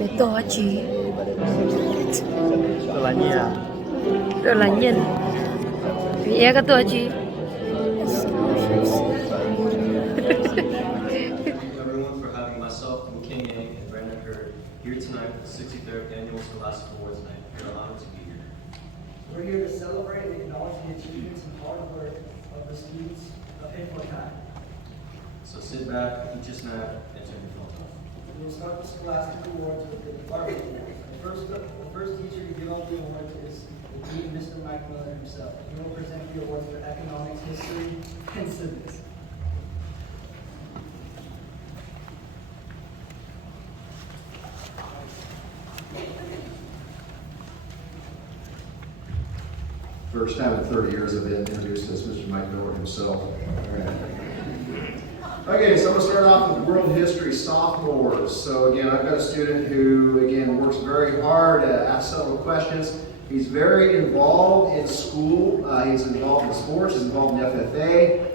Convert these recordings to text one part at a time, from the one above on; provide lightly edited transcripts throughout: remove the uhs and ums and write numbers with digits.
Ito Haji. Ito là nhân. Iya ka to Haji. Everyone for having myself and King Yang and Brandon Kerr here tonight for the 63rd Annual Scholastic Awards Night. We are honored to be here. We're here to celebrate and acknowledge the achievements and hard work of the students of hayfork High. So sit back, eat your snack, and turn your phones off. We will start the Scholastic Awards with the department awards. The first teacher to give out the awards is the Dean, Mr. Mike Miller himself. He will present the awards for economics, history, and civics. First time in 30 years I've been introduced as Mr. Mike Miller himself. Okay, so I'm going to start off with world history sophomores. So again, I've got a student who, again, works very hard, asks several questions. He's very involved in school. He's involved in sports. He's involved in FFA.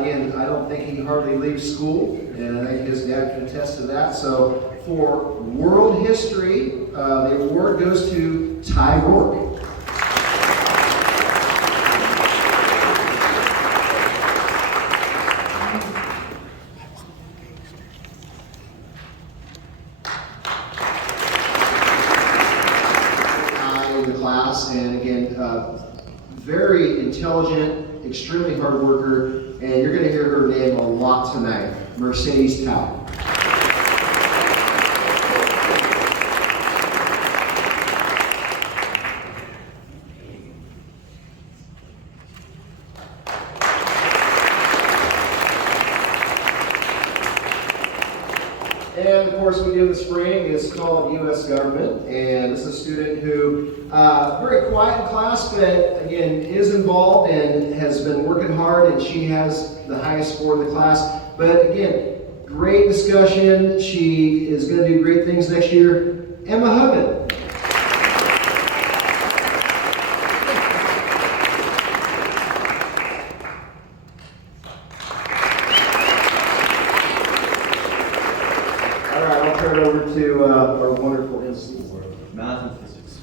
Again, I don't think he hardly leaves school, and I think his dad can attest to that. So for world history, the award goes to Ty Rourke. And again, very intelligent, extremely hard worker, and you're going to hear her name a lot tonight, Mercedes Tao. And of course, we do in the spring is called U.S. Government, and this is a student who very quiet in class, but again is involved and has been working hard, and she has the highest score in the class. But again, great discussion. She is going to do great things next year. Emma Hubbin. Turn it over to our wonderful MC for Math and physics.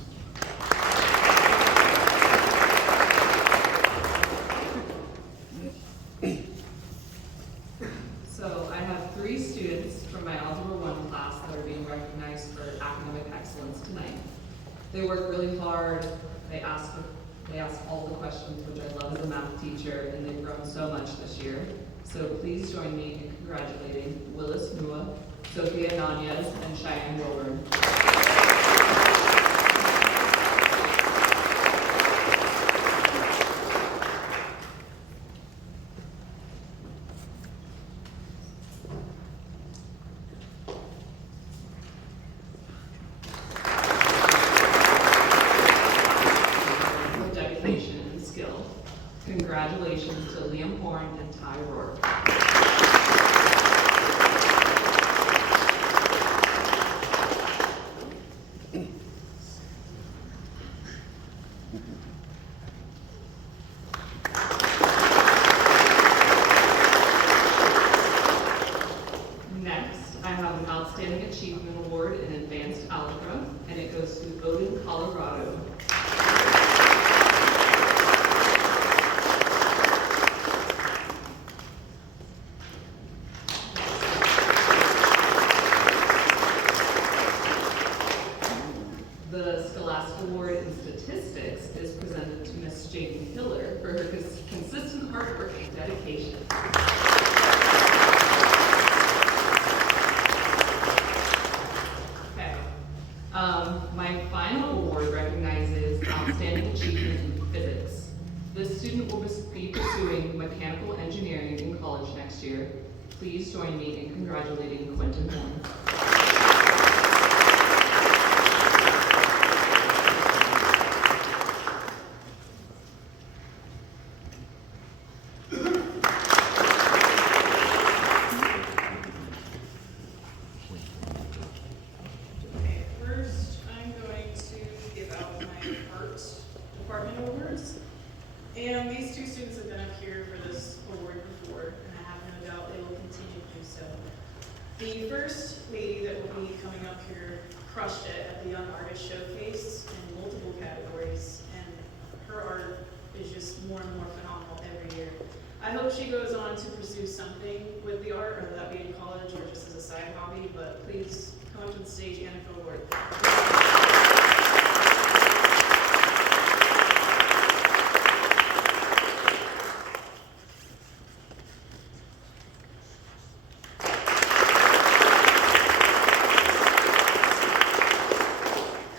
So I have 3 students from my Algebra 1 class that are being recognized for academic excellence tonight. They work really hard. They ask all the questions, which I love as a math teacher, and they've grown so much this year. So please join me in congratulating Willis Nua, Sophia Nanez, and Cheyenne Wilburn. With dedication and skill, congratulations to Liam Horn and Ty Rourke. Next, I have an Outstanding Achievement Award in Advanced Algebra, and it goes to Odin, Colorado. The Scholastic Award in Statistics is presented to Miss Jane Hiller for her consistent hard work and dedication. Okay. My final award recognizes Outstanding Achievement in Physics. This student will be pursuing mechanical engineering in college next year. Please join me in congratulating Quentin Horn. First, I'm going to give out my art department awards. And these 2 students have been up here for this award before, and I have no doubt they will continue to do so. The first lady that will be coming up here crushed it at the Young Artist Showcase in multiple categories, and her art is just more and more phenomenal every year. I hope she goes on to pursue something with the art, whether that be in college or just as a side hobby, but please come up to the stage, Anna Philward.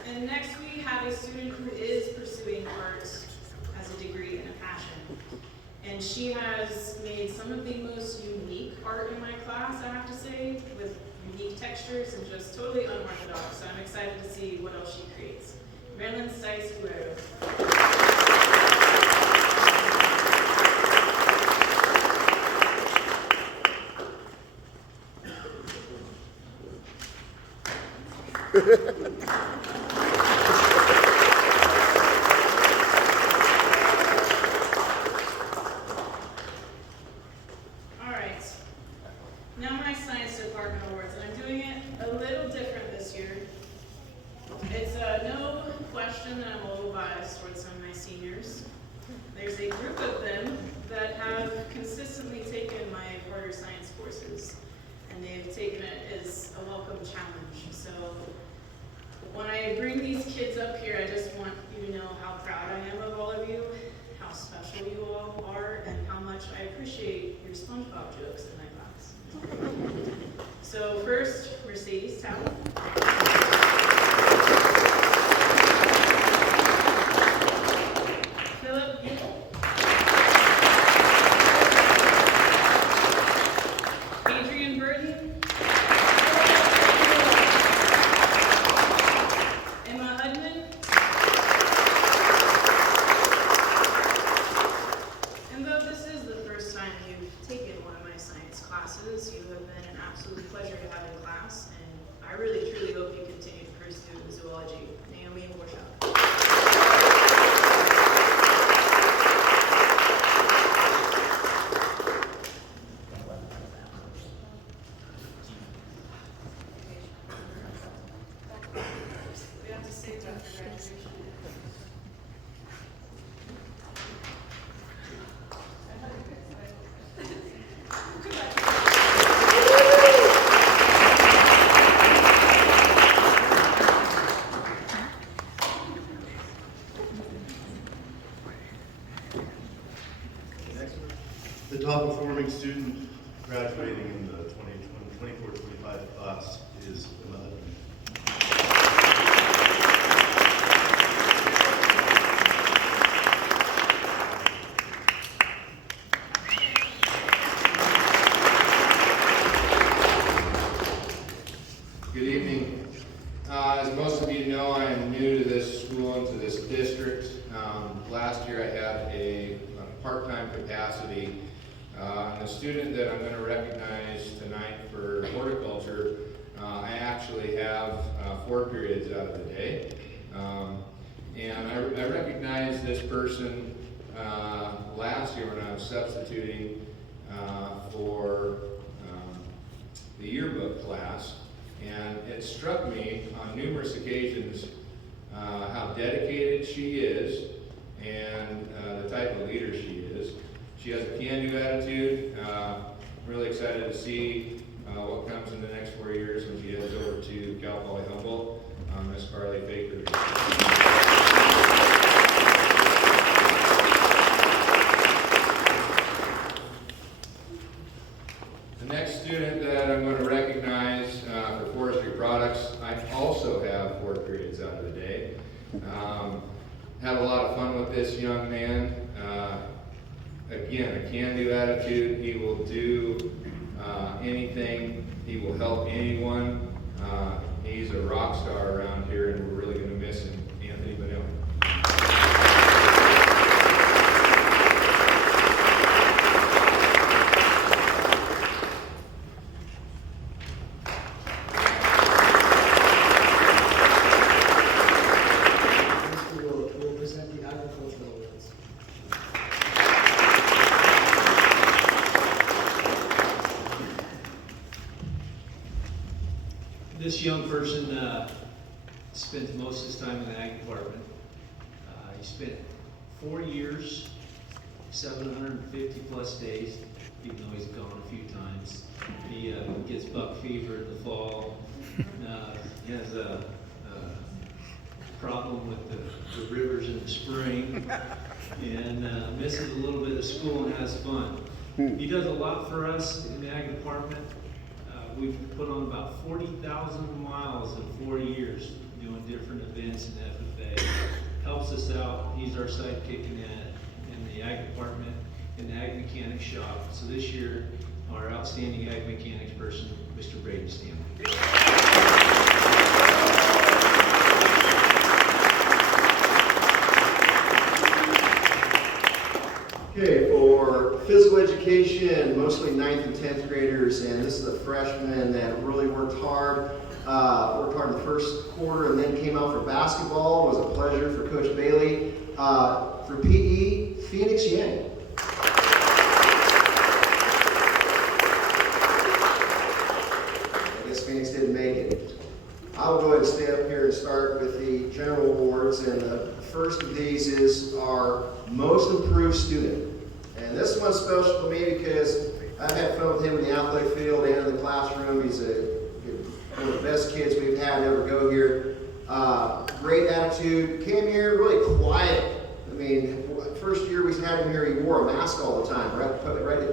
And next we have a student who is pursuing art as a degree and a passion. And she has made some of the most unique art in my class, I have to say, with unique textures and just totally unorthodox. So I'm excited to see what else she creates. Marilyn Stice Guerrero. All right. Now my science department awards, and I'm doing it a little different this year. It's no question that I'm a little biased towards some of my seniors. There's a group of them that have consistently taken my harder science courses, and they've taken it as a welcome challenge. So when I bring these kids up here, I just want you to know how proud I am of all of you, how special you all are, and how much I appreciate your SpongeBob jokes in my class. So first, Mercedes Talon. Philip Gill. Adrian Burton. Emma Hudman. And though this is the first time you've taken one of my science classes, you have been an absolute pleasure to have in class, and I really truly hope you continue to pursue zoology. Naomi Worshop. We have to save that for graduation. The top performing student graduating in the 24-25 class is Emma Hudman. Good evening. As most of you know, I am new to this school and to this district. Last year I had a part-time capacity. And the student that I'm going to recognize tonight for horticulture, I actually have 4 periods out of the day. And I recognized this person last year when I was substituting for the yearbook class. And it struck me on numerous occasions how dedicated she is and the type of leader she is. She has a can-do attitude. I'm really excited to see what comes in the next 4 years when she heads over to Cal Poly Humboldt. Miss Carly Baker. The next student that I'm going to recognize for forestry products, I also have 4 periods out of the day. Had a lot of fun with this young man. Again, a can-do attitude. He will do anything. He will help anyone. He's a rock star around here, and we're really going to miss him. Anthony Benelli. Will present the agricultural awards. This young person spends most of his time in the ag department. He spent 4 years, 750 plus days, even though he's gone a few times. He gets buck fever in the fall. He has a problem with the rivers in the spring, and misses a little bit of school and has fun. He does a lot for us in the ag department. We've put on about 40,000 miles in 4 years doing different events in FFA. Helps us out. He's our sidekick in the ag department, in the ag mechanic shop. So this year, our outstanding ag mechanics person, Mr. Braden Stanley. Okay, for physical education, mostly 9th and 10th graders, and this is a freshman that really worked hard in the first quarter and then came out for basketball. It was a pleasure for Coach Bailey. For PE, Phoenix Yang. I guess Phoenix didn't make it. I will go ahead and stay up here and start with the general awards, and the first of these is our most improved student. And this one's special to me because I've had fun with him in the athletic field and in the classroom. He's one of the best kids we've had ever go here. Great attitude. Came here really quiet. I mean, first year we had him here, he wore a mask all the time, right at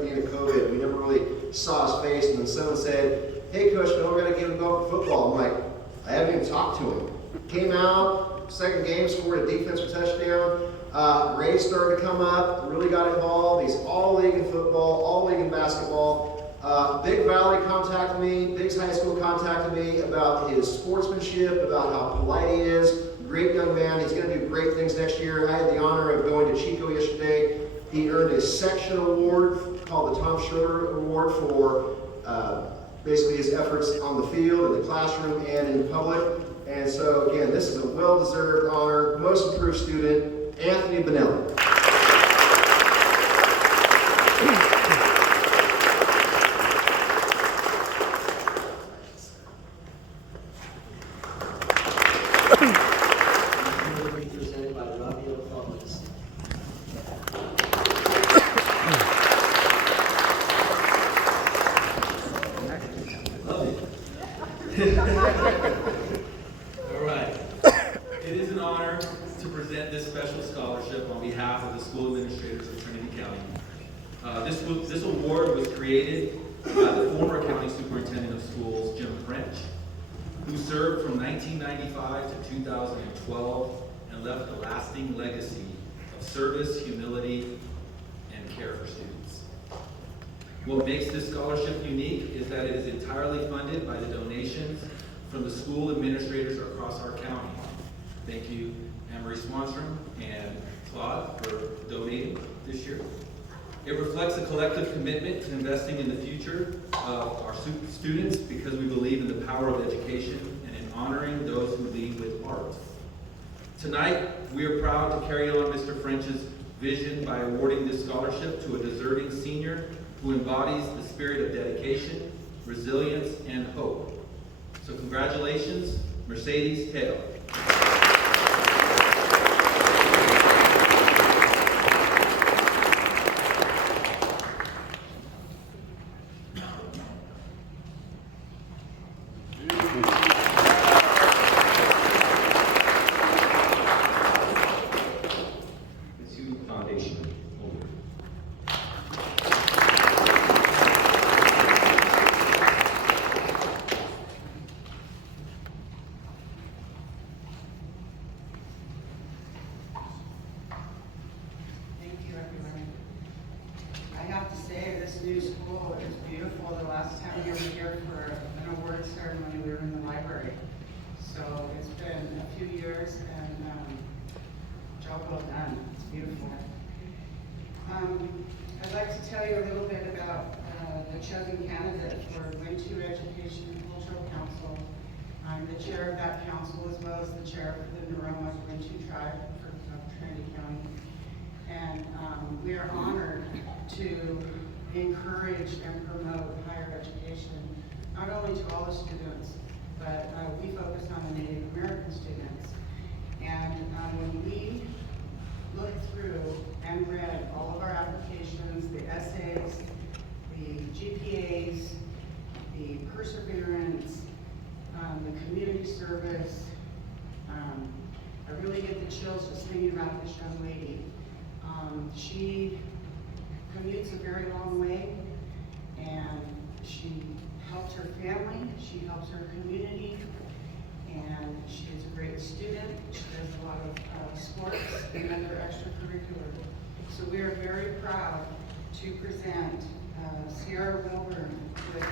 the end of COVID. We never really saw his face. And then someone said, "Hey, Coach, no, we're going to get him going for football." I'm like, I haven't even talked to him. Came out, second game, scored a defensive touchdown. Grades started to come up, really got involved. He's all league in football, all league in basketball. Big Valley contacted me, Biggs High School contacted me about his sportsmanship, about how polite he is. Great young man. He's going to do great things next year. I had the honor of going to Chico yesterday. He earned a section award called the Tom Schroeder Award for basically his efforts on the field, in the classroom, and in public. And so, again, this is a well-deserved honor. Most improved student, Anthony Benelli. Presented by Rabio Felix. All right. It is an honor to present this special scholarship on behalf of the school administrators of Trinity County. This award was created by the former county superintendent of schools, Jim French, who served from 1995 to 2012 and left a lasting legacy of service, humility, and care for students. What makes this scholarship unique is that it is entirely funded by the donations from the school administrators across our county. Thank you, Anne-Marie Swanstrom and Claude, for donating this year. It reflects a collective commitment to investing in the future of our students because we believe in the power of education and in honoring those who lead with art. Tonight, we are proud to carry on Mr. French's vision by awarding this scholarship to a deserving senior who embodies the spirit of dedication, resilience, and hope. So congratulations, Mercedes Taylor. New school is beautiful. The last time we were here for an award ceremony, we were in the library. So it's been a few years, and job well done. It's beautiful. I'd like to tell you a little bit about the chosen candidate for Win2 Education and Cultural Council. I'm the chair of that council, as well as the chair of the Naroma Win2 tribe of Trinity County. And we are honored to encourage and promote higher education, not only to all the students, but but we focused on the Native American students. And when we looked through and read all of our applications, the essays, the GPAs, the perseverance, the community service, I really get the chills just thinking about this young lady. She commutes a very long way, and she helps her family, she helps her community, and she is a great student. She does a lot of sports and other extracurricular. So we are very proud to present Sierra Wilburn with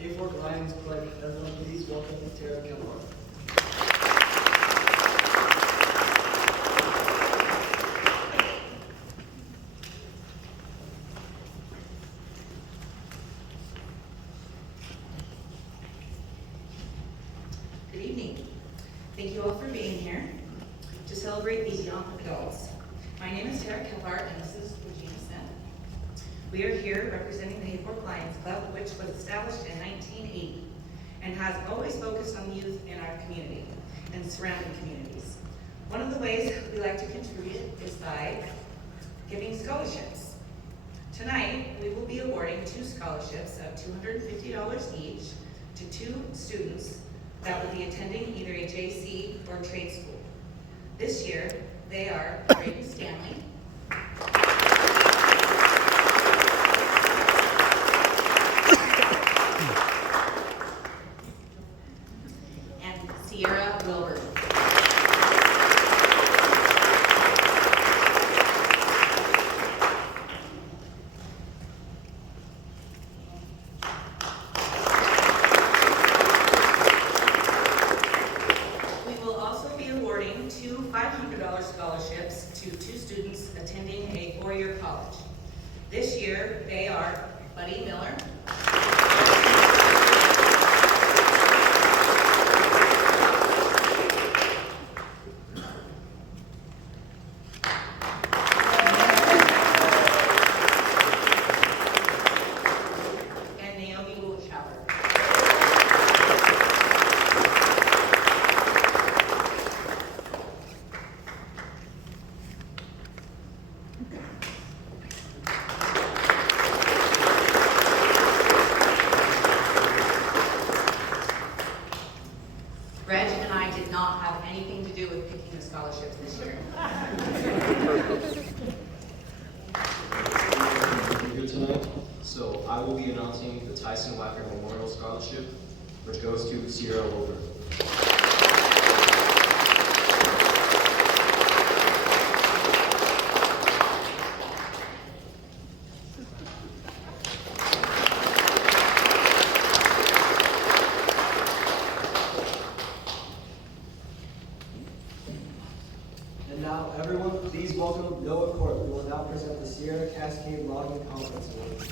Hayfork Lions Club. Everyone, please welcome Tara Kilmore. Good evening. Thank you all for being here to celebrate these young adults. My name is Tara Kilhart, and this is Regina Smith. We are here representing the Hayfork Lions Club, which was established in 1980 and has always focused on the youth in our community and surrounding communities. One of the ways we like to contribute is by giving scholarships. Tonight, we will be awarding 2 scholarships of $250 each to 2 students that will be attending either a JC or trade school. This year, they are Brayden Stanley, and Sierra Wilburn. We will also be awarding 2 $500 scholarships to 2 students attending a 4-year college. This year, they are Buddy Miller, and Naomi Wilshauer. Reg and I did not have anything to do with picking the scholarships this year. We're here tonight, so I will be announcing the Tyson Wacker Memorial Scholarship, which goes to Sierra Wilburn. And now, everyone, please welcome Noah Court. We will now present the Sierra Cascade Logging Conference Award.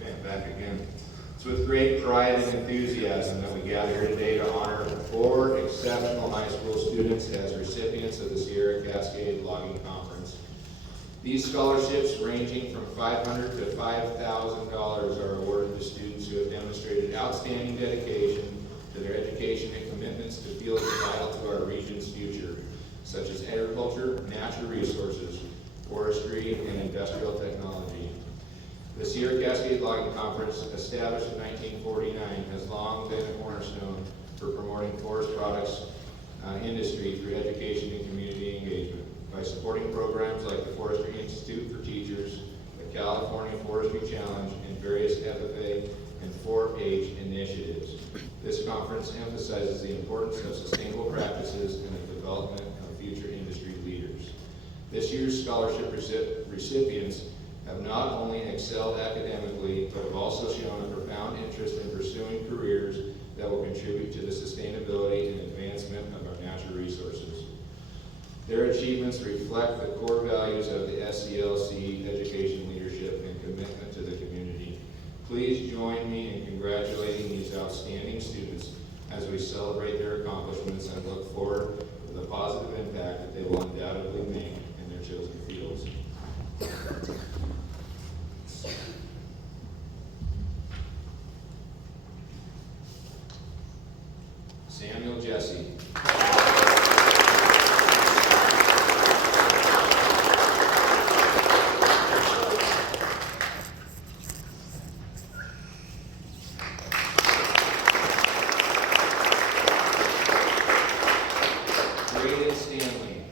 Okay, back again. It's with great pride and enthusiasm that we gather here today to honor 4 exceptional high school students as recipients of the Sierra Cascade Logging Conference. These scholarships, ranging from $500 to $5,000, are awarded to students who have demonstrated outstanding dedication to their education and commitments to fields vital to our region's future, such as agriculture, natural resources, forestry, and industrial technology. The Sierra Cascade Logging Conference, established in 1949, has long been a cornerstone for promoting forest products industry through education and community engagement. By supporting programs like the Forestry Institute for Teachers, the California Forestry Challenge, and various FFA and 4-H initiatives. This conference emphasizes the importance of sustainable practices and the development of future industry leaders. This year's scholarship recipients have not only excelled academically, but have also shown a profound interest in pursuing careers that will contribute to the sustainability and advancement of our natural resources. Their achievements reflect the core values of the SCLC education leadership and commitment to the community. Please join me in congratulating these outstanding students as we celebrate their accomplishments and look forward to the positive impact that they will undoubtedly make in their chosen fields. Samuel Jesse. Braden Stanley.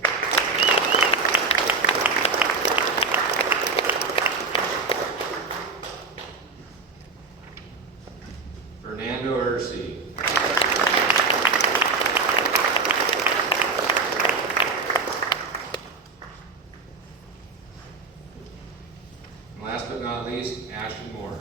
Fernando Ursi. And last but not least, Ashton Moore.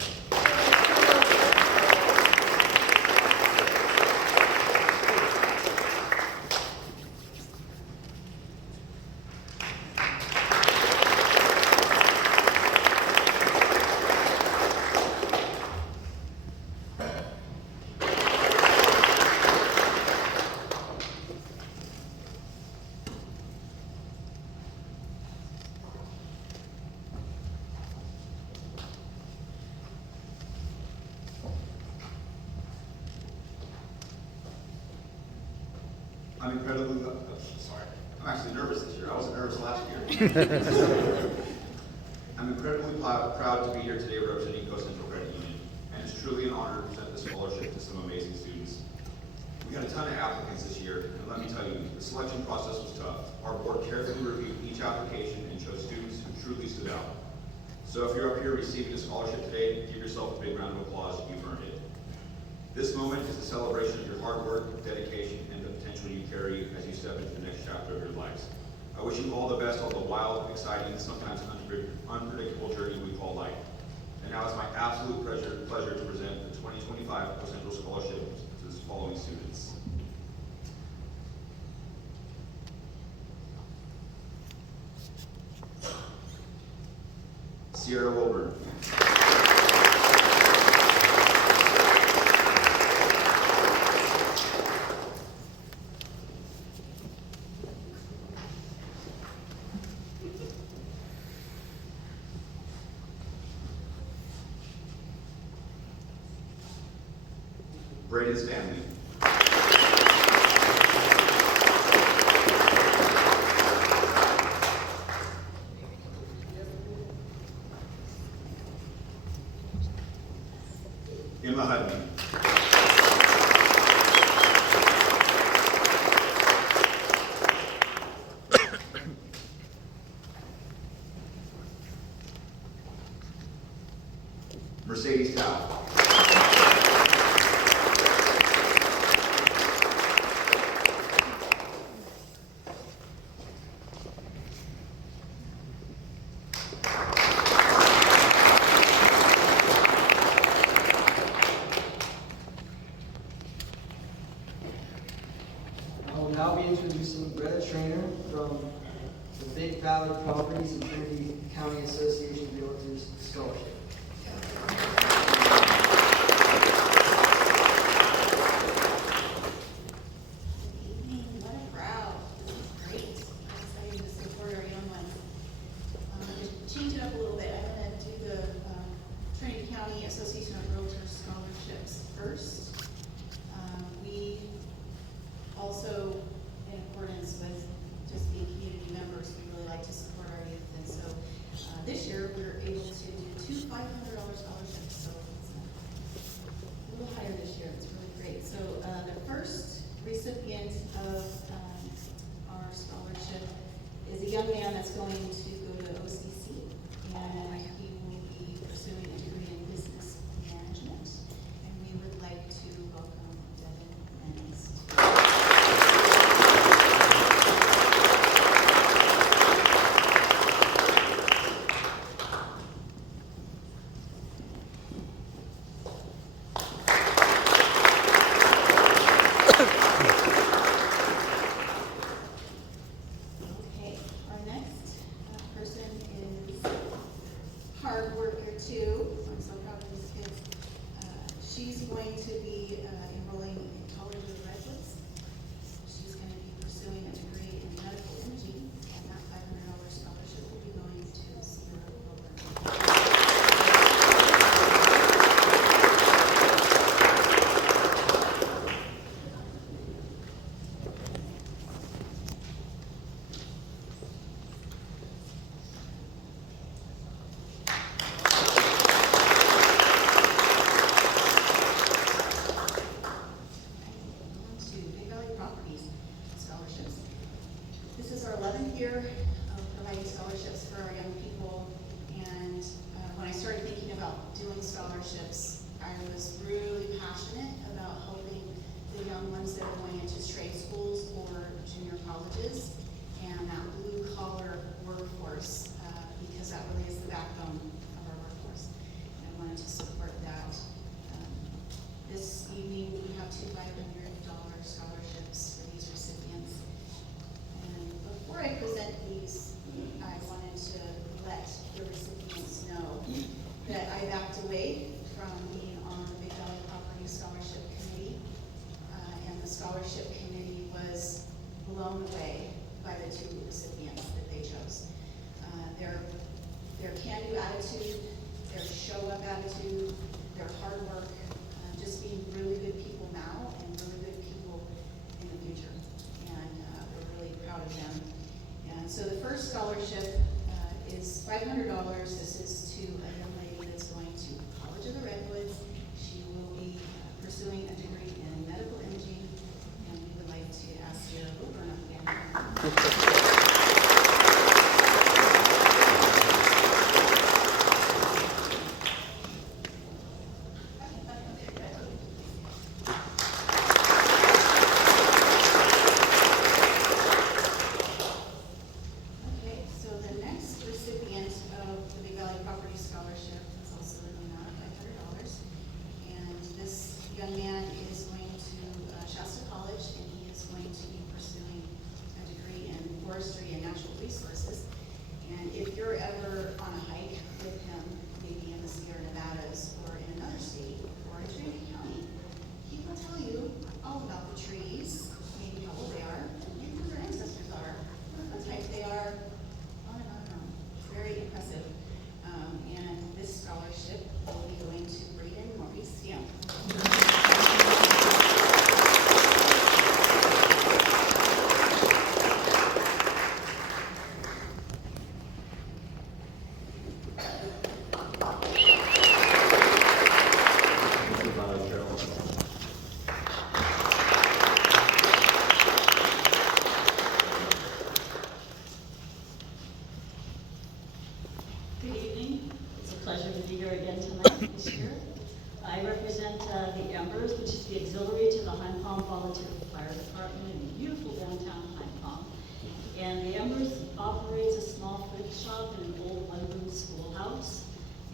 I'm incredibly, sorry, I'm actually nervous this year. I wasn't nervous last year. I'm incredibly proud to be here today representing Coast Central Credit Union, and it's truly an honor to present this scholarship to some amazing students. We had a ton of applicants this year, and let me tell you, the selection process was tough. Our board carefully reviewed each application and chose students who truly stood out. So if you're up here receiving a scholarship today, give yourself a big round of applause. You've earned it. This moment is a celebration of your hard work, dedication, and the potential you carry as you step into the next chapter of your lives. I wish you all the best on the wild, exciting, sometimes unpredictable journey we call life. And now it's my absolute pleasure to present the 2025 Coast Central Scholarship to the following students. Sierra Wilburn. Braden Stanley. Emma Hudney. Mercedes Tao. I will now be introducing Greta Trainer from the Big Valley Properties and Trinity County Association of Realtors Scholarship. What a crowd. This is great. I'm excited to support our young ones. To change it up a little bit, I'm going to do the Trinity County Association of Realtors scholarships first. We also, in accordance with just being community members, we really like to support our youth. And so this year, we were able to do two $500 scholarships. So it's a little higher this year. It's really great. So the first recipient of our scholarship is a young man that's going to go to OCC, and he will be pursuing a degree in business management. And we would like to welcome Devin Lenz. colleges and that blue collar workforce, because that really is the backbone of our workforce. And I wanted to support that. This evening, we have two $500 scholarships for these recipients. And before I present these, I wanted to let the recipients know that I backed away from being on the Big Valley Property Scholarship Committee. And the scholarship committee was blown away by the two recipients that they chose. Their can-do attitude, their show-up attitude, their hard work, just being really good people now and really good people in the future. And we're really proud of them. And so the first scholarship is $500. This is to a young lady that's going to College of the Redwoods. She will be pursuing a degree in medical imaging, and we would like to ask Sierra Wilburn up again. Okay, so the next recipient of the Big Valley Property Scholarship is also in the amount of $500. And this young man is going to Shasta College, and he is going to be pursuing a degree in forestry and natural resources. And if you're ever on a hike with him, maybe in the Sierra Nevadas or in another state or in Trinity County, he will tell you all about the trees, maybe how old they are, maybe who their ancestors are, what type they are, on and on and on. It's very impressive. And this scholarship will be going to Braden Maurice Stamp. Good evening. It's a pleasure to be here again tonight this year. I represent the Embers, which is the auxiliary to the High Palm Volunteer Fire Department in beautiful downtown High Palm. And the Embers operates a small thrift shop in an old one-room schoolhouse,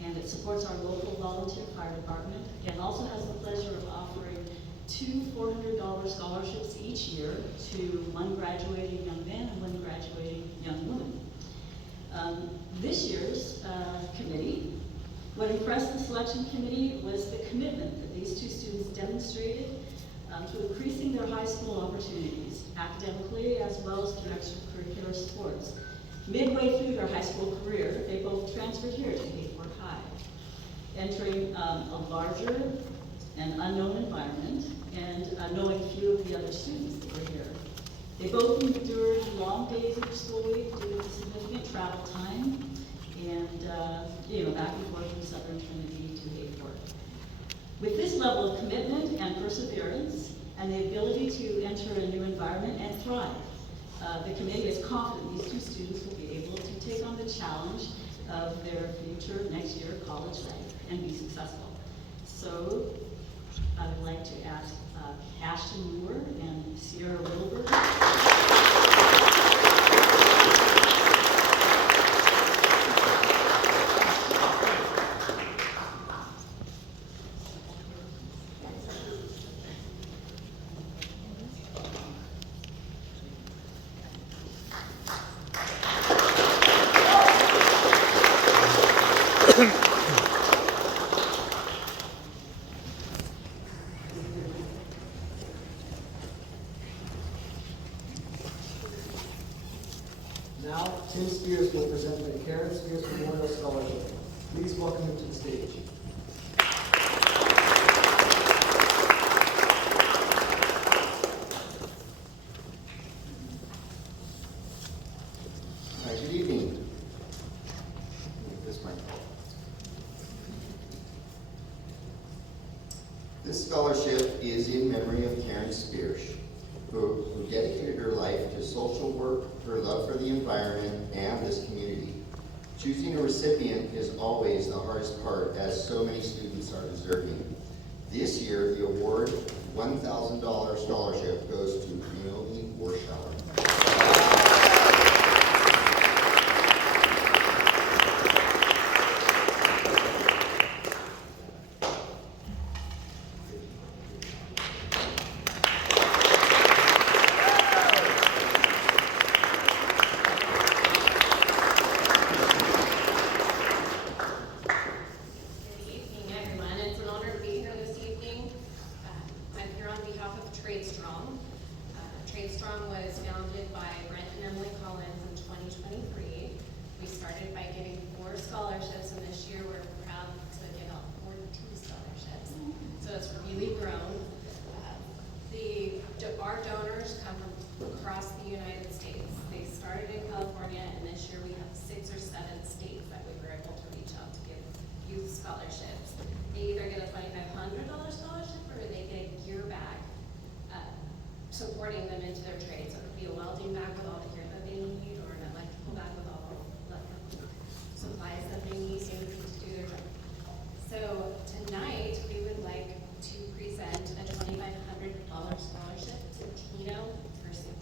and it supports our local volunteer fire department, and also has the pleasure of offering two $400 scholarships each year to one graduating young man and one graduating young woman. This year's committee, what impressed the selection committee was the commitment that these two students demonstrated to increasing their high school opportunities, academically as well as through extracurricular sports. Midway through their high school career, they both transferred here to Hayfork High, entering a larger and unknown environment and knowing few of the other students that were here. They both endured long days of the school week due to significant travel time and back and forth from Southern Trinity to Hayfork. With this level of commitment and perseverance and the ability to enter a new environment and thrive, the committee is confident these two students will be able to take on the challenge of their future next year college life and be successful. So I would like to ask Ashton Moore and Sierra Wilbur. Now, Tim Spears will present the Karen Spears Memorial Scholarship. Please welcome him to the stage. Hi, good evening. This mic. This scholarship is in memory of Karen Spears, who dedicated her life to social work, her love for the environment, and this community. Choosing a recipient is always the hardest part, as so many students are deserving. This year, the award $1,000 scholarship goes to Naomi Warschauer. that's really grown. Our donors come from across the United States. They started in California, and this year we have 6 or 7 states that we were able to reach out to give youth scholarships. They either get a $2,500 scholarship or they get a gear bag supporting them into their trade. So it could be a welding bag with all the gear that they need, or an electrical bag with all the supplies that they need to do their job. So tonight we would like to present a $2,500 scholarship to Tino Person.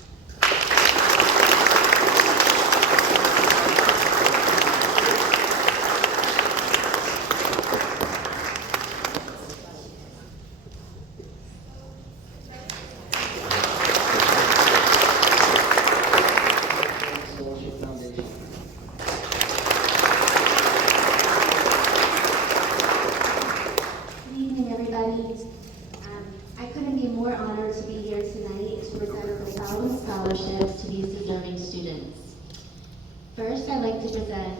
First, I'd like to present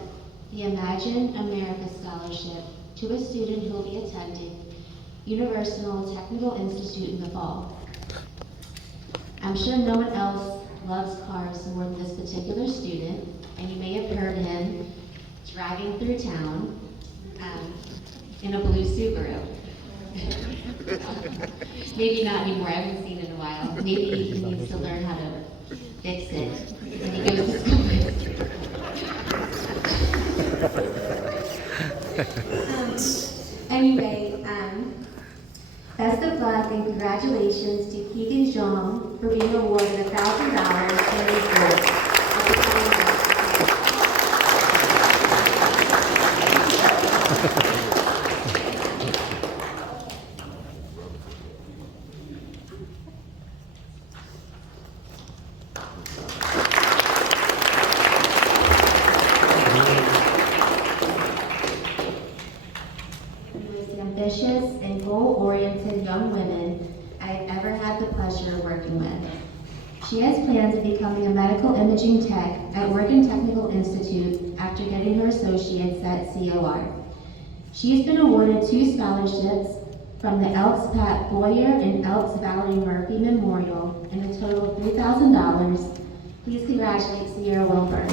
the Imagine America Scholarship to a student who will be attending Universal Technical Institute in the fall. I'm sure no one else loves cars more than this particular student, and you may have heard him driving through town in a blue Subaru. Maybe not anymore, I haven't seen it in a while. Maybe he needs to learn how to fix it when he goes to school. Anyway, best of luck and congratulations to Keegan Jean for being awarded $1,000 for his work. Ambitious and goal-oriented young women I've ever had the pleasure of working with. She has plans of becoming a medical imaging tech at Oregon Technical Institute after getting her associates at COR. She's been awarded 2 scholarships from the Elks Pat Boyer and Elks Valerie Murphy Memorial in a total of $3,000. Please congratulate Sierra Wilburn.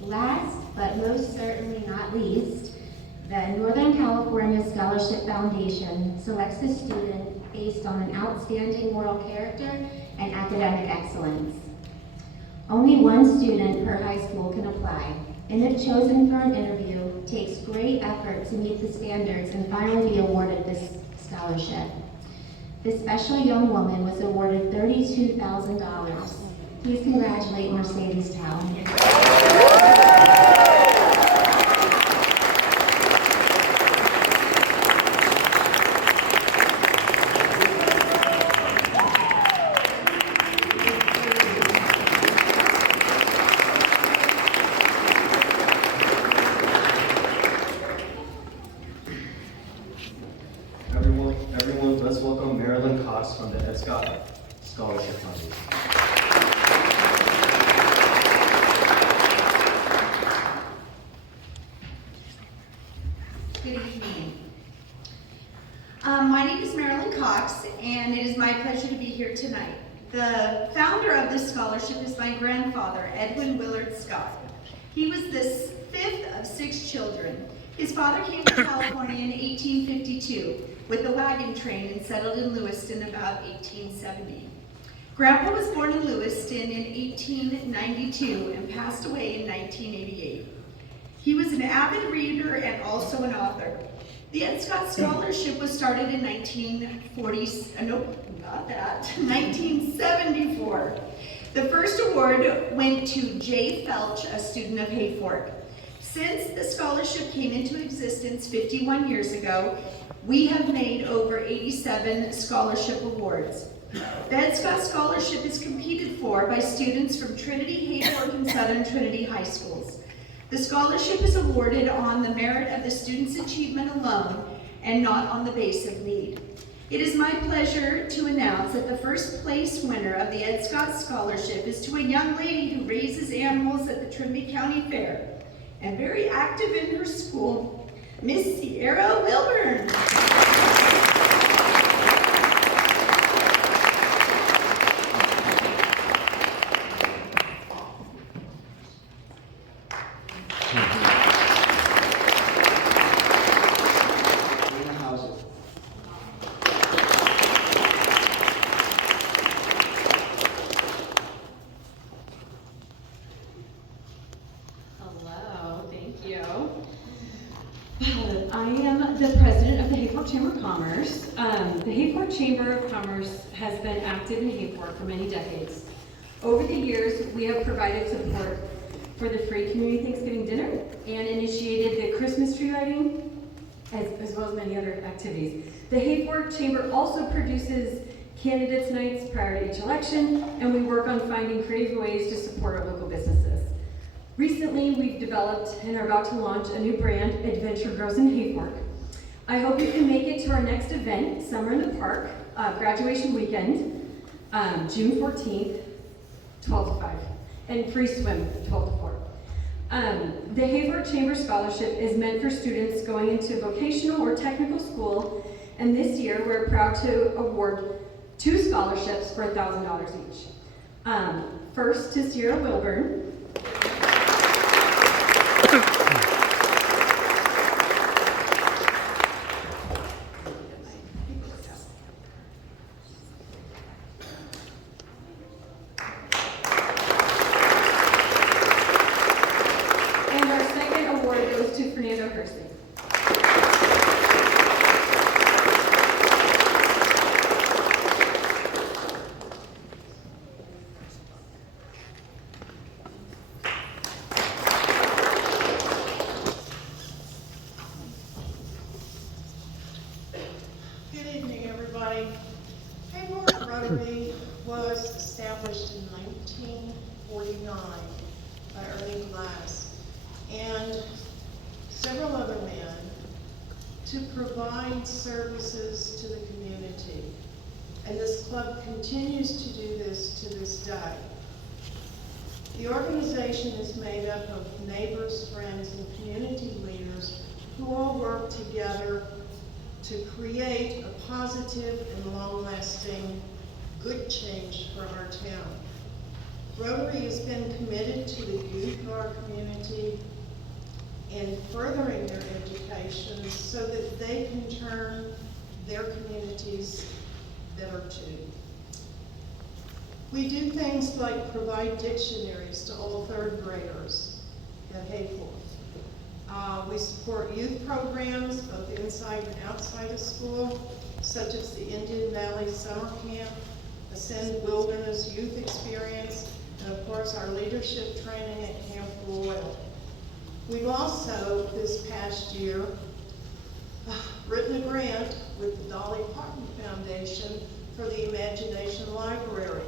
Last, but most certainly not least, the Northern California Scholarship Foundation selects a student based on an outstanding moral character and academic excellence. Only one student per high school can apply, and if chosen for an interview, takes great effort to meet the standards and finally be awarded this scholarship. This special young woman was awarded $32,000. Please congratulate Mercedes Town. Everyone, let's welcome Marilyn Cox from the Ed Scott Scholarship Foundation. Good evening. My name is Marilyn Cox, and it is my pleasure to be here tonight. The founder of this scholarship is my grandfather, Edwin Willard Scott. He was the 5th of 6 children. His father came to California in 1852 with the wagon train and settled in Lewiston about 1870. Grandpa was born in Lewiston in 1892 and passed away in 1988. He was an avid reader and also an author. The Ed Scott Scholarship was started in 1974. The first award went to Jay Felch, a student of Hayfork. Since the scholarship came into existence 51 years ago, we have made over 87 scholarship awards. The Ed Scott Scholarship is competed for by students from Trinity, Hayfork, and Southern Trinity High Schools. The scholarship is awarded on the merit of the student's achievement alone and not on the base of need. It is my pleasure to announce that the first place winner of the Ed Scott Scholarship is to a young lady who raises animals at the Trinity County Fair and very active in her school, Miss Sierra Wilburn. Hello, thank you. I am the president of the Hayfork Chamber of Commerce. The Hayfork Chamber of Commerce has been active in Hayfork for many decades. Over the years, we have provided support for the free community Thanksgiving dinner and initiated the Christmas tree lighting, as well as many other activities. The Hayfork Chamber also produces candidates nights prior to each election, and we work on finding creative ways to support our local businesses. Recently, we've developed and are about to launch a new brand, Adventure Grows in Hayfork. I hope you can make it to our next event, Summer in the Park, graduation weekend, June 14th, 12 to 5, and free swim, 12 to 4. The Hayfork Chamber Scholarship is meant for students going into vocational or technical school, and this year we're proud to award 2 scholarships for $1,000 each. First to Sierra Wilburn. And our second award goes to Fernando Hersey. Good evening, everybody. Hayfork Rotary was established in 1949 by Ernie Glass and several other men to provide services to the community. And this club continues to do this to this day. The organization is made up of neighbors, friends, and community leaders who all work together to create a positive and long-lasting good change for our town. Rotary has been committed to the youth of our community and furthering their education so that they can turn their communities better too. We do things like provide dictionaries to all 3rd graders at Hayfork. We support youth programs, both inside and outside of school, such as the Indian Valley Summer Camp, Ascend Wilderness Youth Experience, and of course our leadership training at Camp Royal. We've also, this past year, written a grant with the Dolly Parton Foundation for the Imagination Library.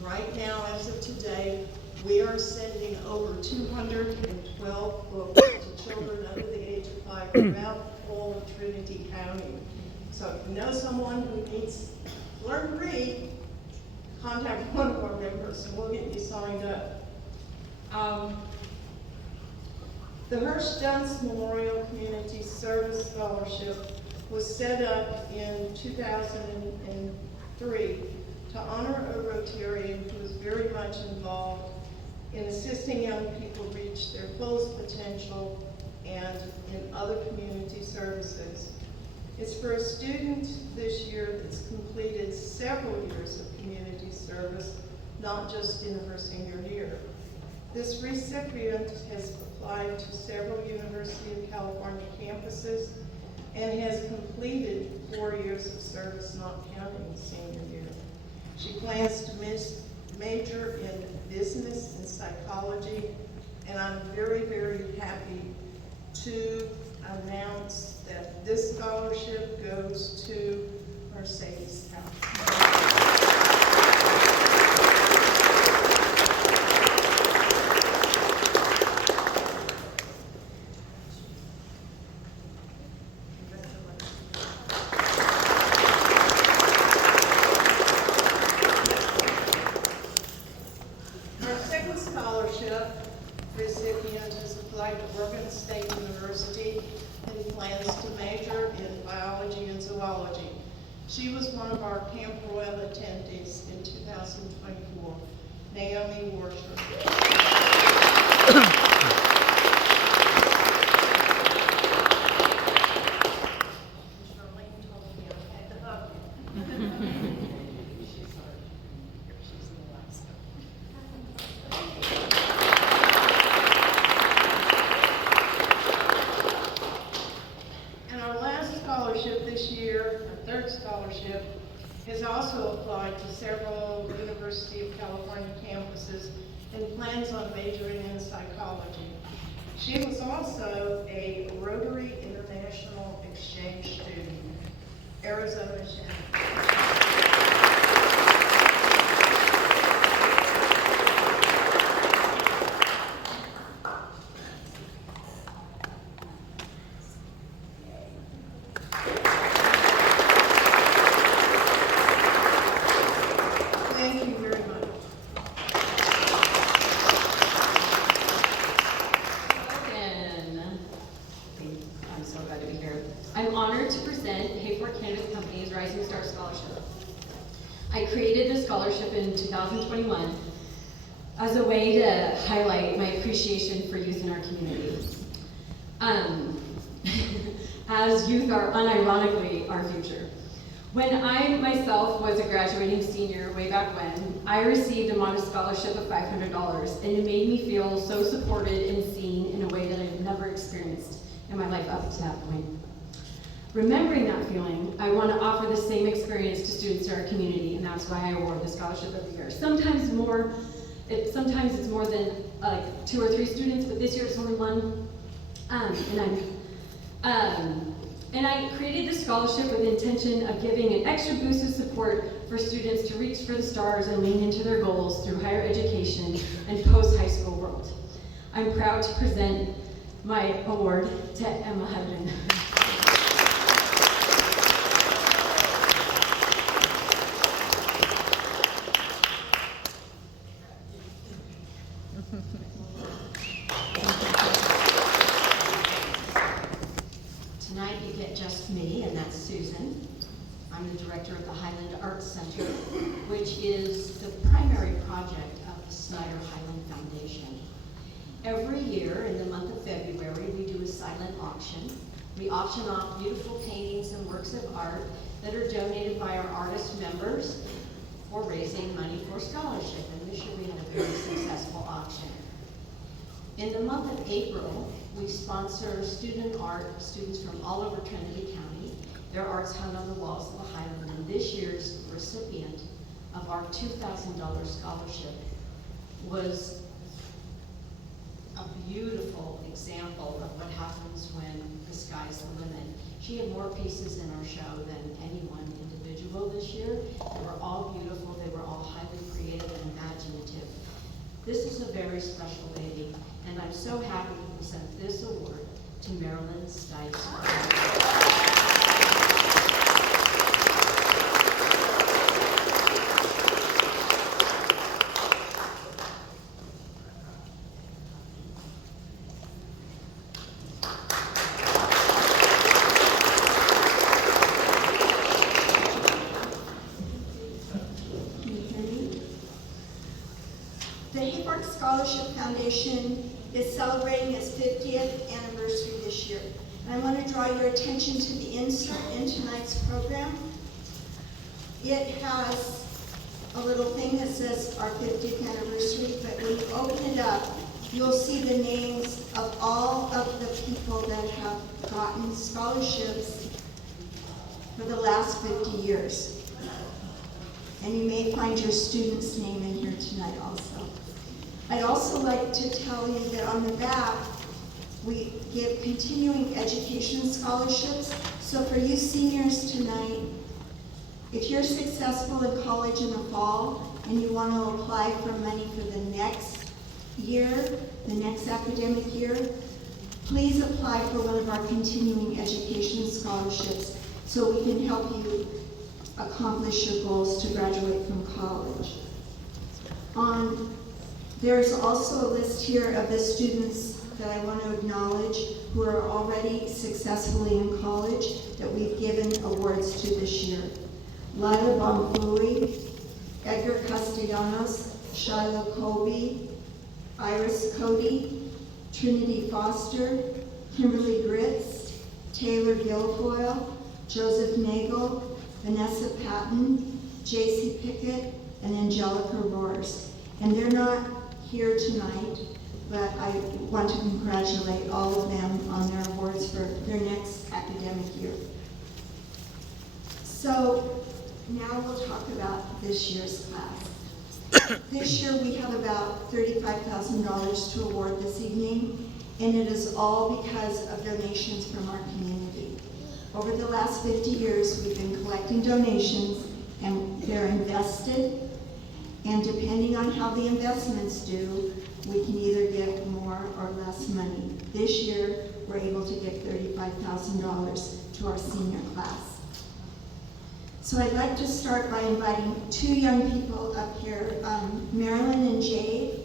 Right now, as of today, we are sending over 212 books to children under the age of 5 throughout all of Trinity County. So if you know someone who needs to learn to read, contact one of our members and we'll get you signed up. The Hirsch Dunst Memorial Community Service Scholarship was set up in 2003 to honor a Rotarian who was very much involved in assisting young people reach their fullest potential and in other community services. It's for a student this year that's completed several years of community service, not just in her senior year. This recipient has applied to several University of California campuses and has completed 4 years of service, not counting the senior year. She plans to major in business and psychology And I'm very, very happy to announce that this scholarship goes to Mercedes County. Our second scholarship recipient has applied to Oregon State University and plans to major in biology and zoology. She was one of our Camp Royal attendees in 2024, Naomi Warsher. And our last scholarship this year, our third scholarship, has also applied to several University of California campuses and plans on majoring in psychology. She was also a Rotary International Exchange student, Arizona Shannon. Thank you very much. I'm so glad to be here. I'm honored to present Hayfork Cannabis Company's Rising Star Scholarship. I created this scholarship in 2021 as a way to highlight my appreciation for youth in our community. As youth are unironically our future. When I myself was a graduating senior way back when, I received a modest scholarship of $500, and it made me feel so supported and seen in a way that I've never experienced in my life up to that point. Remembering that feeling, I want to offer the same experience to students in our community, and that's why I award the scholarship every year. Sometimes it's more than like 2 or 3 students, but this year it's only 1. And I created this scholarship with the intention of giving an extra boost of support for students to reach for the stars and lean into their goals through higher education and post-high school world. I'm proud to present my award to Emma Hudlin. Tonight you get just me, and that's Susan. I'm the director of the Highland Arts Center, which is the primary project of the Snyder Highland Foundation. Every year in the month of February, we do a silent auction. We auction off beautiful paintings and works of art that are donated by our artist members for raising money for scholarship. And this year we had a very successful auction. In the month of April, we sponsor student art, students from all over Trinity County. Their art's hung on the walls of the Highland, and this year's recipient of our $2,000 scholarship was a beautiful example of what happens when the sky's the limit. She had more pieces in our show than any one individual this year. They were all beautiful, they were all highly creative and imaginative. This is a very special lady, and I'm so happy to present this award to Marilyn Stice. The Hayfork Scholarship Foundation is celebrating its 50th anniversary this year. And I want to draw your attention to the insert in tonight's program. It has a little thing that says our 50th anniversary, but when you open it up, you'll see the names of all of the people that have gotten scholarships for the last 50 years. And you may find your student's name in here tonight also. I'd also like to tell you that on the back, we give continuing education scholarships. So for you seniors tonight, if you're successful in college in the fall and you want to apply for money for the next year, the next academic year, please apply for one of our continuing education scholarships so we can help you accomplish your goals to graduate from college. There's also a list here of the students that I want to acknowledge who are already successfully in college that we've given awards to this year. Lila Bonfui, Edgar Castellanos, Shiloh Colby, Iris Cody, Trinity Foster, Kimberly Gritz, Taylor Guilfoyle, Joseph Nagel, Vanessa Patton, J.C. Pickett, and Angelica Roars. And they're not here tonight, but I want to congratulate all of them on their awards for their next academic year. So now we'll talk about this year's class. This year we have about $35,000 to award this evening, and it is all because of donations from our community. Over the last 50 years, we've been collecting donations, and they're invested, and depending on how the investments do, we can either give more or less money. This year, we're able to give $35,000 to our senior class. So I'd like to start by inviting two young people up here, Marilyn and Jade.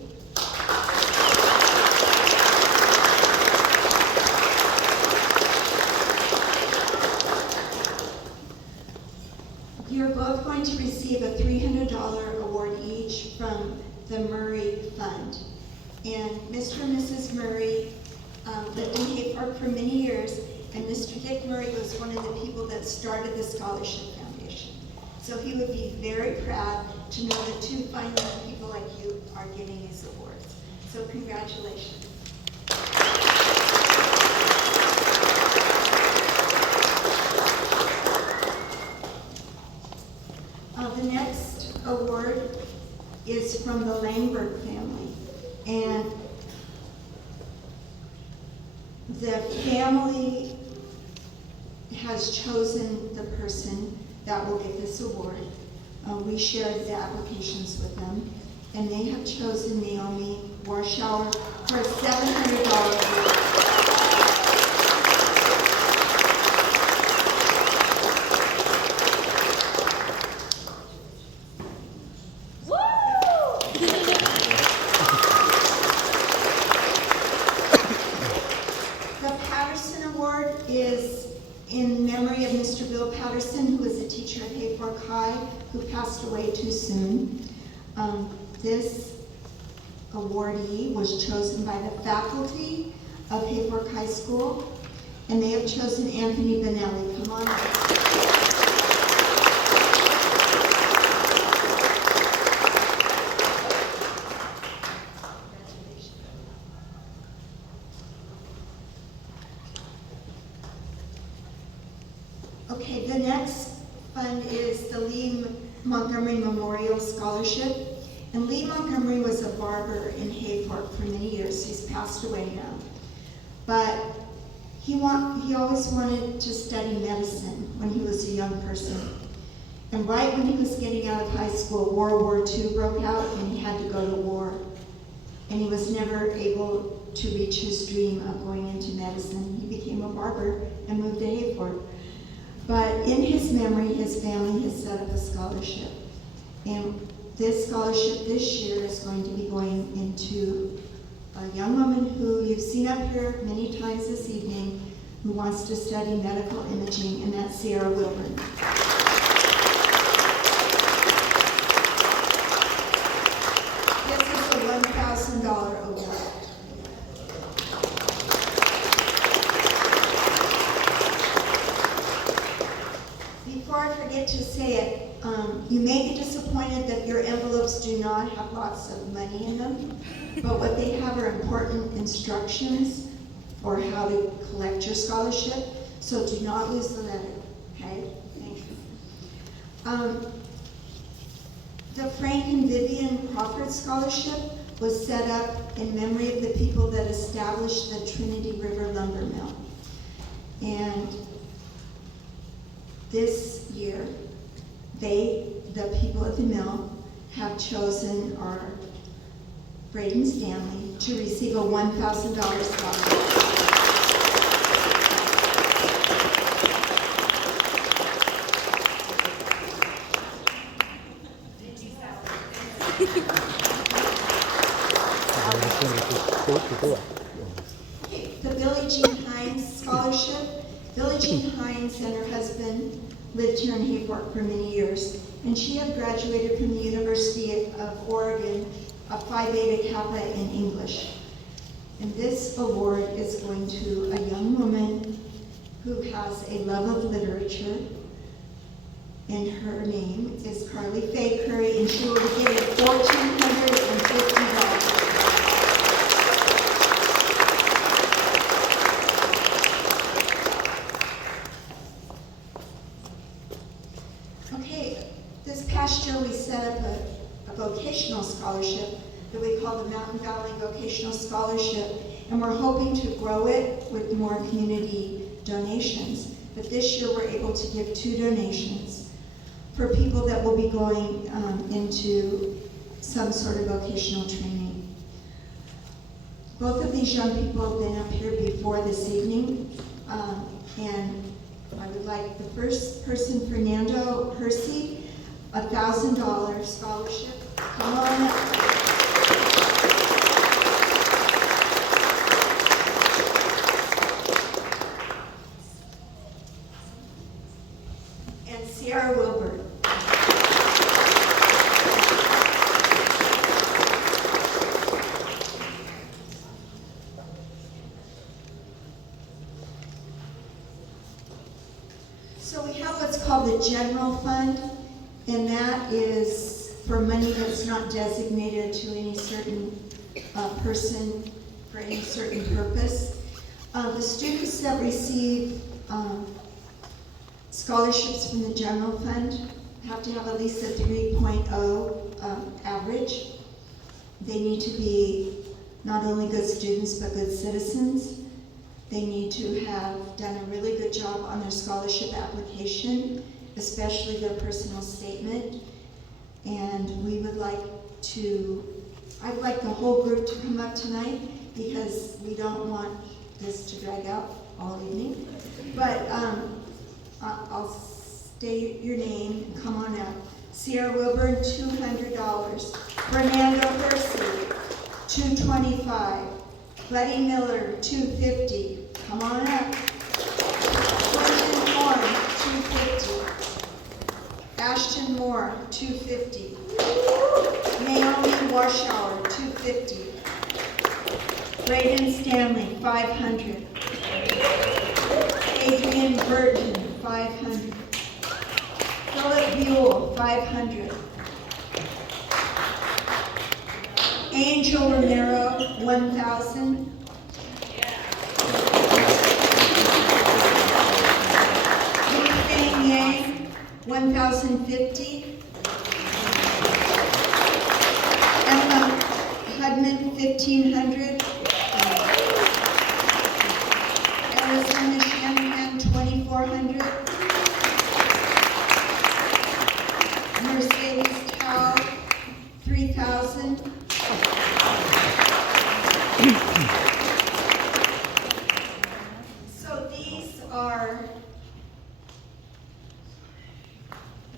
You're both going to receive a $300 award each from the Murray Fund. And Mr. and Mrs. Murray lived in Hayfork for many years, and Mr. Dick Murray was one of the people that started the Scholarship Foundation. So he would be very proud to know that two fine young people like you are getting these awards. So congratulations. The next award is from the Langberg family, and the family has chosen the person that will get this award. We shared the applications with them, and they have chosen Naomi Warschauer for a $700 award. Who passed away too soon. This awardee was chosen by the faculty of Hayfork High School, and they have chosen Anthony Benelli. Come on up. Okay, the next fund is the Lee Montgomery Memorial Scholarship. And Lee Montgomery was a barber in Hayfork for many years. He's passed away now. But he always wanted to study medicine when he was a young person. And right when he was getting out of high school, World War II broke out and he had to go to war. And he was never able to reach his dream of going into medicine. He became a barber and moved to Hayfork. But in his memory, his family has set up a scholarship. And this scholarship this year is going to be going into a young woman who you've seen up here many times this evening, who wants to study medical imaging, and that's Sierra Wilburn. This is a $1,000 award. Before I forget to say it, you may be disappointed that your envelopes do not have lots of money in them, but what they have are important instructions for how to collect your scholarship, so do not lose the letter, okay? Thank you. The Frank and Vivian Crawford Scholarship was set up in memory of the people that established the Trinity River Lumber Mill. And this year, the people at the mill, have chosen our Braden Stanley to receive a $1,000 scholarship. The Billie Jean Hines Scholarship. Billie Jean Hines and her husband lived here in Hayfork for many years, and she had graduated from the University of Oregon, a Phi Beta Kappa in English. And this award is going to a young woman who has a love of literature, and her name is Carly Faye Curry, and she will be getting $1,450. Okay, this past year we set up a vocational scholarship that we call the Mountain Valley Vocational Scholarship, and we're hoping to grow it with more community donations. But this year we're able to give 2 donations for people that will be going into some sort of vocational training. Both of these young people have been up here before this evening, and I would like the first person, Fernando Hersey, $1,000 scholarship. Come on up. And Sierra Wilbur. So we have what's called the general fund, and that is for money that's not designated to any certain person for any certain purpose. The students that receive scholarships from the general fund have to have at least a 3.0 average. They need to be not only good students but good citizens. They need to have done a really good job on their scholarship application, especially their personal statement. And we would like to, I'd like the whole group to come up tonight because we don't want this to drag out all evening. But I'll state your name and come on up. Sierra Wilburn, $200. Fernando Hersey, $225. Buddy Miller, $250. Come on up. Quentin Horn, $250. Ashton Moore, $250. Naomi Warschauer, $250. Braden Stanley, $500. Adrian Burton, $500. Philip Buell, $500. Angel Romero, $1,000. Fang Yang, $1,050. Emma Hudman, $1,500. Arizona Shanahan, $2,400. Mercedes Tao, $3,000. So these are,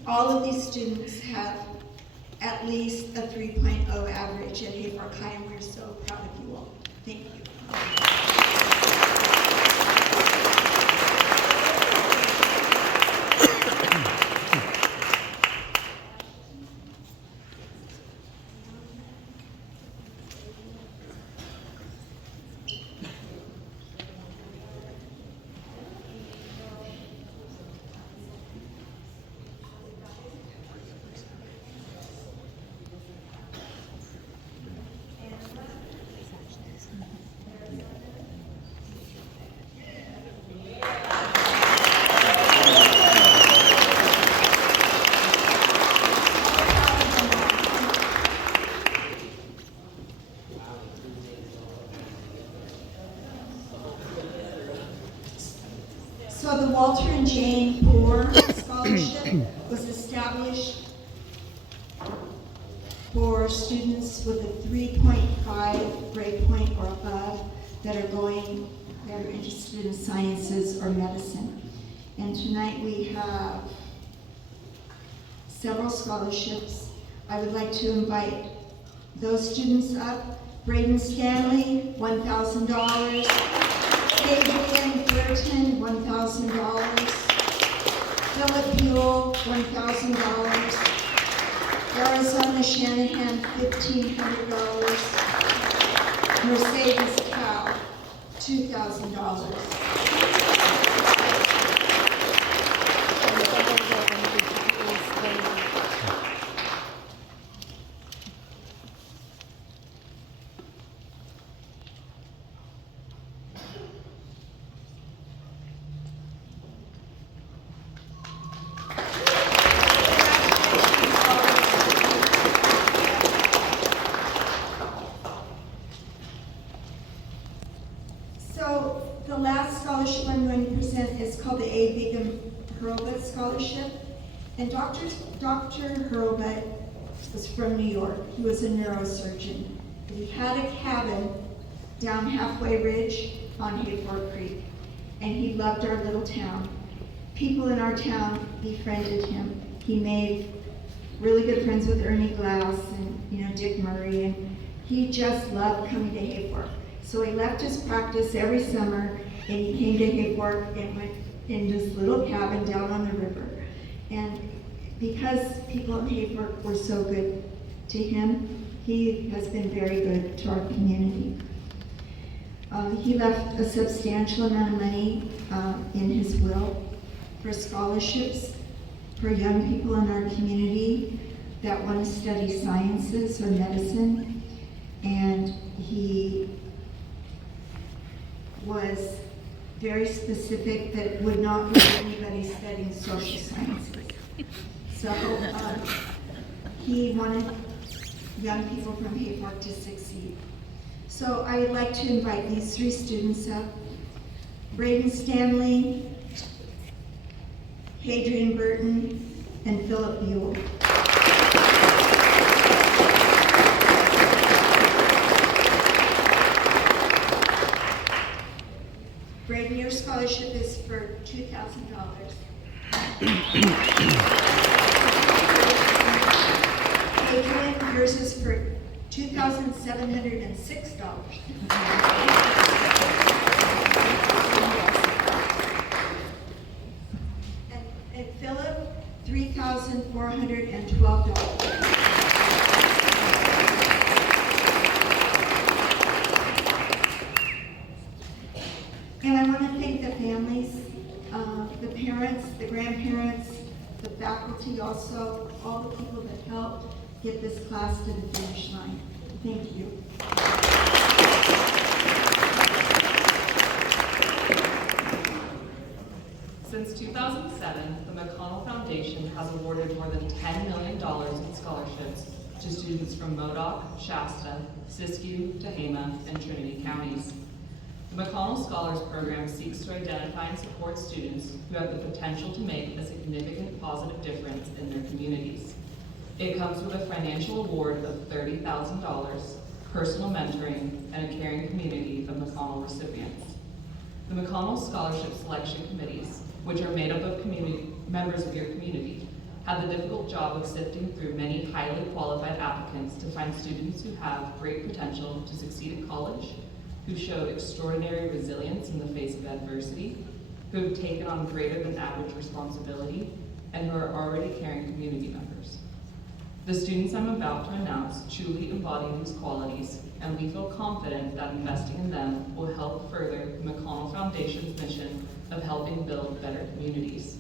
all of these students have at least a 3.0 average at Hayfork High, and we're so proud of you all. Thank you. Walter and Jane Poor Scholarship was established for students with a 3.5 grade point or above that are interested in sciences or medicine. And tonight we have several scholarships. I would like to invite those students up. Braden Stanley, $1,000. Adrian Burton, $1,000. Philip Buell, $1,000. Arizona Shanahan, $1,500. Mercedes Cow, $2,000. So the last scholarship I'm going to present is called the A. Bingham Hurlbut Scholarship. And Dr. Hurlbut was from New York. He was a neurosurgeon. He had a cabin down Halfway Ridge on Hayfork Creek, and he loved our little town. People in our town befriended him. He made really good friends with Ernie Glass and Dick Murray, and he just loved coming to Hayfork. So he left his practice every summer, and he came to Hayfork and went in this little cabin down on the river. And because people in Hayfork were so good to him, he has been very good to our community. He left a substantial amount of money in his will for scholarships for young people in our community that want to study sciences or medicine. And he was very specific that would not let anybody studying social sciences. So he wanted young people from Hayfork to succeed. So I would like to invite these three students up. Braden Stanley, Hadrian Burton, and Philip Buell. Braden, your scholarship is for $2,000. Adrian, yours is for $2,706. And Philip, $3,412. And I want to thank the families, the parents, the grandparents, the faculty also, all the people that helped get this class to the finish line. Thank you. Since 2007, the McConnell Foundation has awarded more than $10 million in scholarships to students from Modoc, Shasta, Siskiyou, Tehama, and Trinity counties. The McConnell Scholars Program seeks to identify and support students who have the potential to make a significant positive difference in their communities. It comes with a financial award of $30,000, personal mentoring, and a caring community of McConnell recipients. The McConnell Scholarship Selection Committees, which are made up of members of your community, have the difficult job of sifting through many highly qualified applicants to find students who have great potential to succeed at college, who show extraordinary resilience in the face of adversity, who have taken on greater than average responsibility, and who are already caring community members. The students I'm about to announce truly embody these qualities, and we feel confident that investing in them will help further the McConnell Foundation's mission of helping build better communities.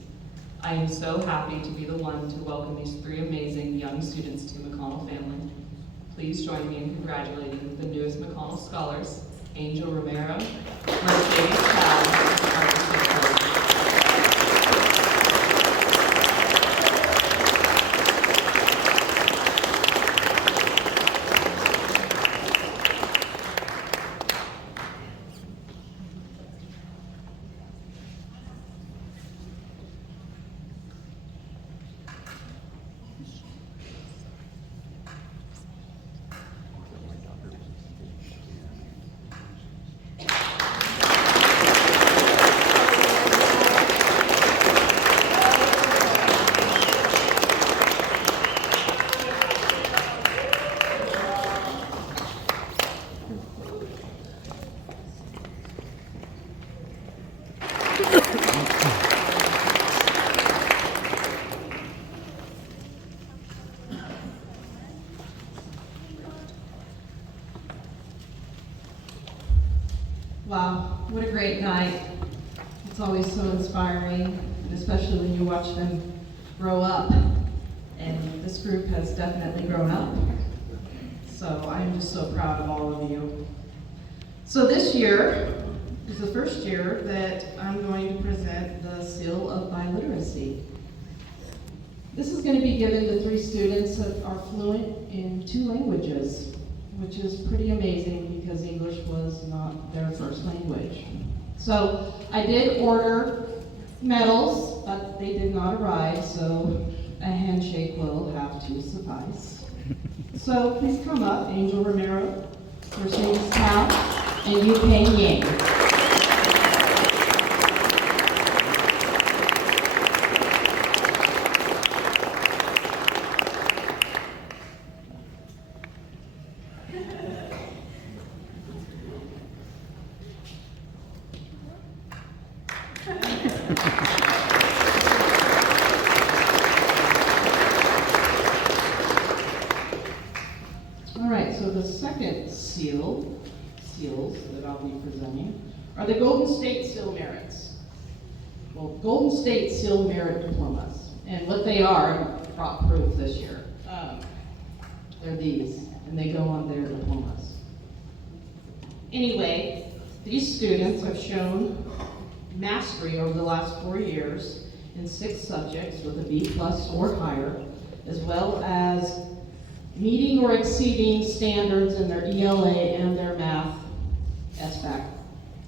I am so happy to be the one to welcome these three amazing young students to McConnell family. Please join me in congratulating the newest McConnell Scholars, Angel Romero, Mercedes Cow, and Arthur Cole. Wow, what a great night. It's always so inspiring, and especially when you watch them grow up. And this group has definitely grown up. So I'm just so proud of all of you. So this year is the first year that I'm going to present the Seal of Biliteracy. This is going to be given to 3 students that are fluent in 2 languages, which is pretty amazing because English was not their first language. So I did order medals, but they did not arrive, so a handshake will have to suffice. So please come up, Angel Romero, Mercedes Tao, and Yu Peng Yang. All right, so the second seals that I'll be presenting are the Golden State Seal Merits. Well, Golden State Seal Merit Diplomas. And what they are, I brought proof this year. They're these, and they go on their diplomas. Anyway, these students have shown mastery over the last 4 years in 6 subjects with a B+ or higher, as well as meeting or exceeding standards in their ELA and their math SBAC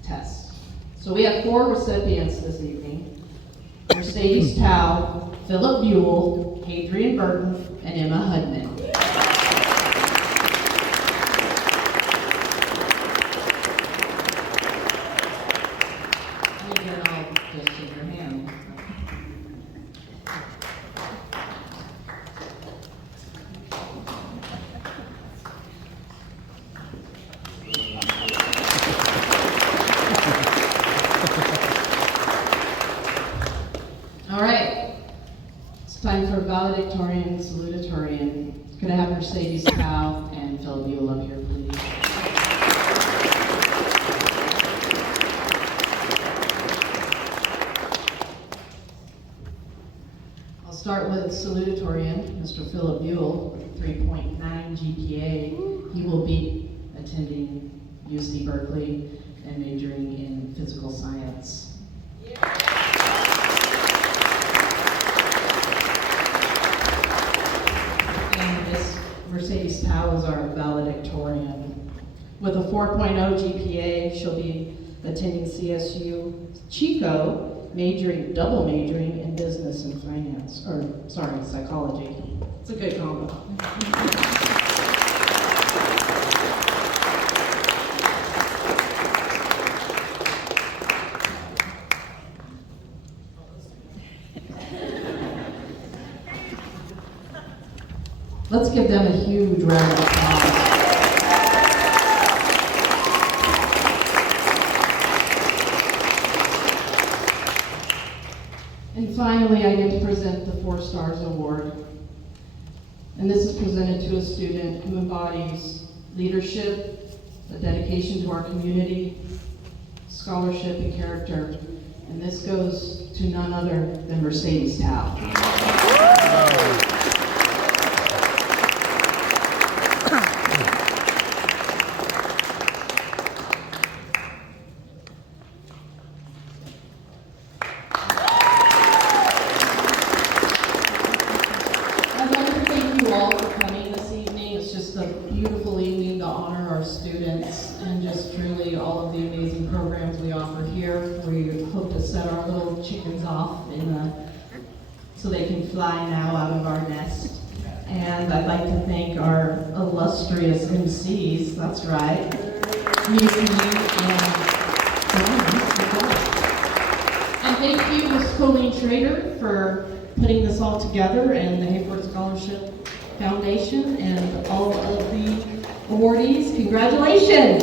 tests. So we have 4 recipients this evening: Mercedes Tao, Philip Buell, Hadrian Burton, and Emma Hudman. And again, I'll just shake your hand. All right, it's time for valedictorian, salutatorian. Could I have Mercedes Tao and Philip Buell up here, please? I'll start with salutatorian, Mr. Philip Buell, 3.9 GPA. He will be attending UC Berkeley and majoring in physical science. And Miss Mercedes Tao is our valedictorian. With a 4.0 GPA, she'll be attending CSU Chico, double majoring in business and finance, or sorry, psychology. It's a good combo. Let's give them a huge round of applause. And finally, I get to present the 4 Stars Award. And this is presented to a student who embodies leadership, a dedication to our community, scholarship, and character. And this goes to none other than Mercedes Tao. Beautiful evening to honor our students and just truly all of the amazing programs we offer here. We hope to set our little chickens off so they can fly now out of our nest. And I'd like to thank our illustrious MCs, that's right, and thank you, Ms. Colleen Schrader, for putting this all together, and the Hayfork Scholarship Foundation and all of the awardees. Congratulations!